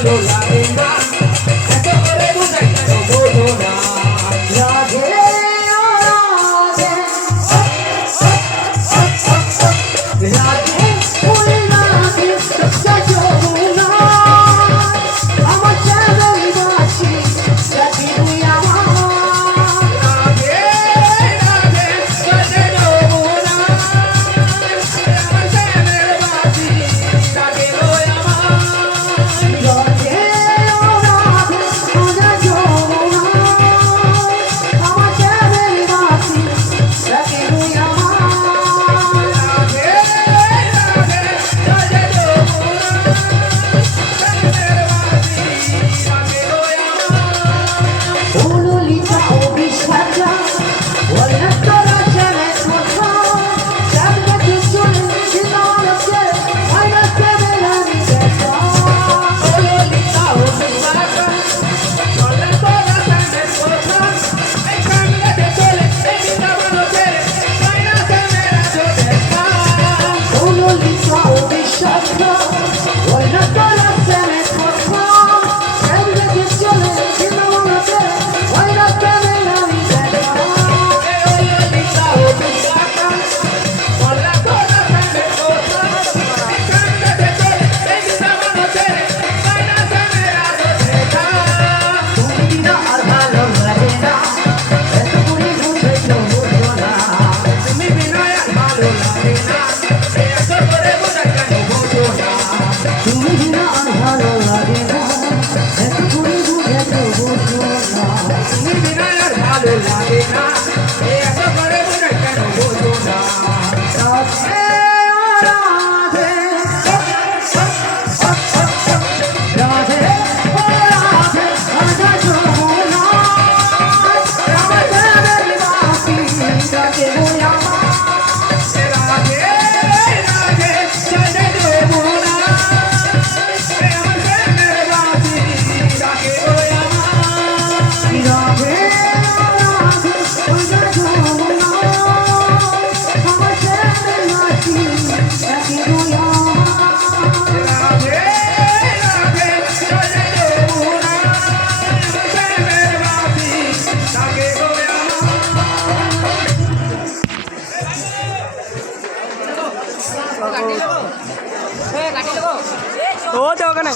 ভালো লাগে না এত করে বুঝাই কেন বোঝো না রাধে ও রাধে রাধে ওই রাধে সজনা আমার চাঁদের বাসি রাধে তুই আমার রাধে রাধে সজে যমুনা আমার প্রেমের বাঁশি রাধে গো আমার রাধে ও রাধে সোনা যমুনা আমার চাঁদের বাসি রাধে তুই আমার রাধে রাধে সজে যমুনা প্রেমের বাঁশি রাধে গো আমার Lolita obishaja, wala tora chane sotha, sabda kisone dinala se, aina se mera ni dekha. Lolita obishaja, wala tora chane sotha, ei cambia de sole, ei vida mano tere, aina se mera jo dekha. Lolita obishaja, wala tora chane sotha, sabda kisone dinala se, aina se mera ni dekha. Lolita obishaja, wala tora chane sotha, ei cambia de sole, ei vida mano tere, aina se mera jo dekha. তুমি না আর ভালো লাগে না, এত করে বুঝে চলো না। তুমি বিনা আর ভালো লাগে না, এত করে বোঝাই কেন বোঝো না। তুমি বিনা আর ভালো লাগে না, এত করে বুঝে তো বুঝো না। তুমি বিনা আর ভালো লাগে না, এত করে বোঝাই কেন বোঝো না। রাধে ও রাধে, রাধে ও রাধে, রাধা যমুনা, আমার প্রেমের বাঁশি ডাকে ওই আমার। রাধে রাধে সজে যমুনা, আমার প্রেমের বাঁশি ডাকে গো আমার। রাধে ও রাধে, রাধা যমুনা, আমার প্রেমের বাঁশি ডাকে ওই আমার। রাধে রাধে সজে যমুনা, আমার প্রেমের বাঁশি ডাকে গো আমার। ও তো ওখানে